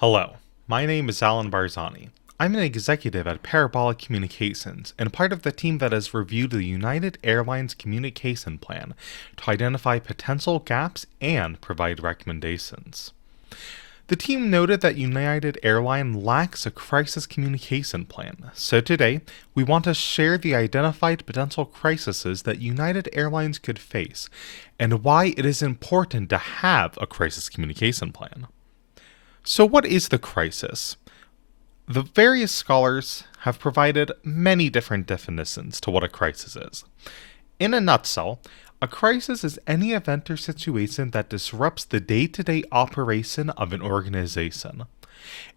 Hello, my name is Alan Barzani. I'm an executive at Parabolic Communications and part of the team that has reviewed the United Airlines communication plan to identify potential gaps and provide recommendations. The team noted that United Airlines lacks a crisis communication plan, so today we want to share the identified potential crises that United Airlines could face and why it is important to have a crisis communication plan. So, what is the crisis? The various scholars have provided many different definitions to what a crisis is. In a nutshell, a crisis is any event or situation that disrupts the day-to-day operation of an organization.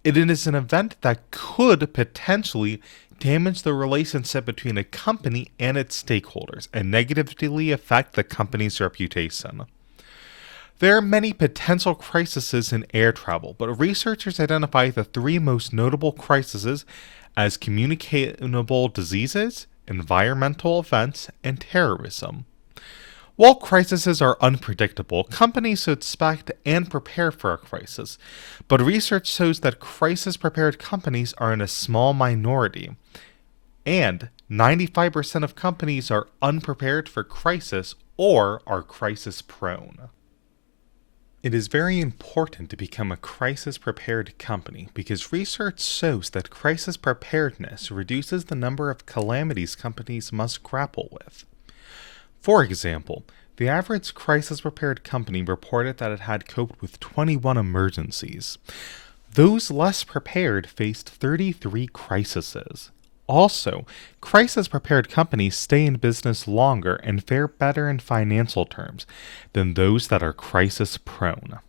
It is an event that could potentially damage the relationship between a company and its stakeholders and negatively affect the company's reputation. There are many potential crises in air travel, but researchers identify the three most notable crises as communicable diseases, environmental events, and terrorism. While crises are unpredictable, companies should expect and prepare for a crisis, but research shows that crisis-prepared companies are in a small minority, and 95% of companies are unprepared for crisis or are crisis-prone. It is very important to become a crisis-prepared company because research shows that crisis preparedness reduces the number of calamities companies must grapple with. For example, the average crisis-prepared company reported that it had coped with 21 emergencies. Those less prepared faced 33 crises. Also, crisis-prepared companies stay in business longer and fare better in financial terms than those that are crisis-prone.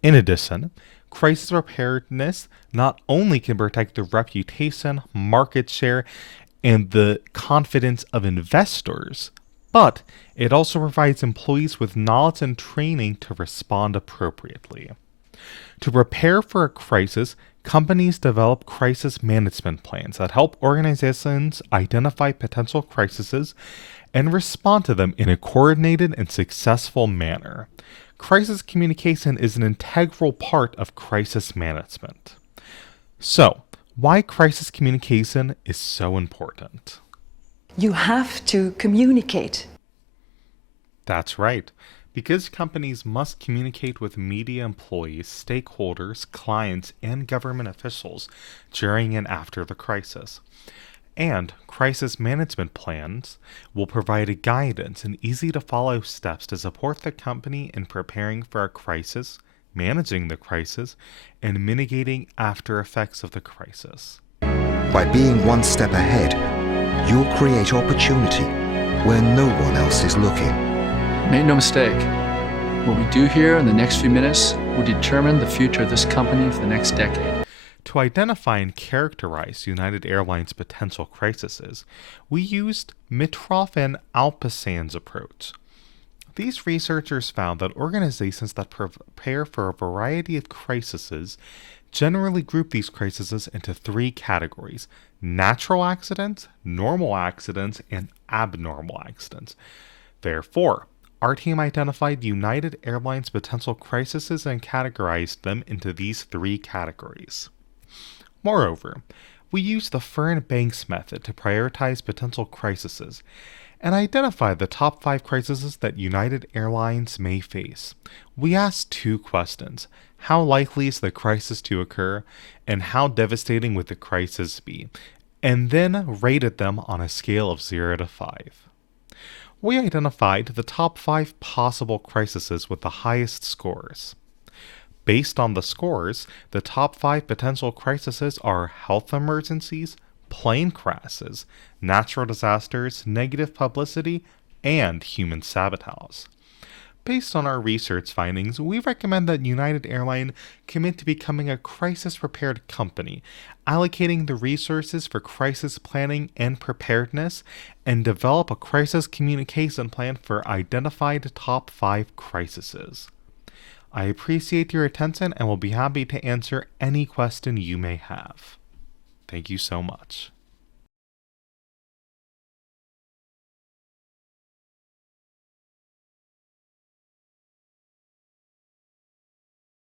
In addition, crisis preparedness not only can protect the reputation, market share, and the confidence of investors, but it also provides employees with knowledge and training to respond appropriately. To prepare for a crisis, companies develop crisis management plans that help organizations identify potential crises and respond to them in a coordinated and successful manner. Crisis communication is an integral part of crisis management. So, why crisis communication is so important? You have to communicate. That's right. Because companies must communicate with media employees, stakeholders, clients, and government officials during and after the crisis. And crisis management plans will provide a guidance and easy to follow steps to support the company in preparing for a crisis, managing the crisis, and mitigating after effects of the crisis. By being one step ahead, you'll create opportunity where no one else is looking. Make no mistake, what we do here in the next few minutes will determine the future of this company for the next decade. To identify and characterize United Airlines' potential crises, we used Mitroff and Alpasan's approach. These researchers found that organizations that prepare for a variety of crises generally group these crises into three categories: natural accidents, normal accidents, and abnormal accidents. Therefore, our team identified United Airlines' potential crises and categorized them into these three categories. Moreover, we used the Fern-Banks method to prioritize potential crises and identify the top 5 crises that United Airlines may face. We asked 2 questions: how likely is the crisis to occur, and how devastating would the crisis be, and then rated them on a scale of 0 to 5. We identified the top 5 possible crises with the highest scores. Based on the scores, the top 5 potential crises are health emergencies, plane crashes, natural disasters, negative publicity, and human sabotage. Based on our research findings, we recommend that United Airlines commit to becoming a crisis-prepared company, allocating the resources for crisis planning and preparedness, and develop a crisis communication plan for identified top 5 crises. I appreciate your attention and will be happy to answer any question you may have. Thank you so much.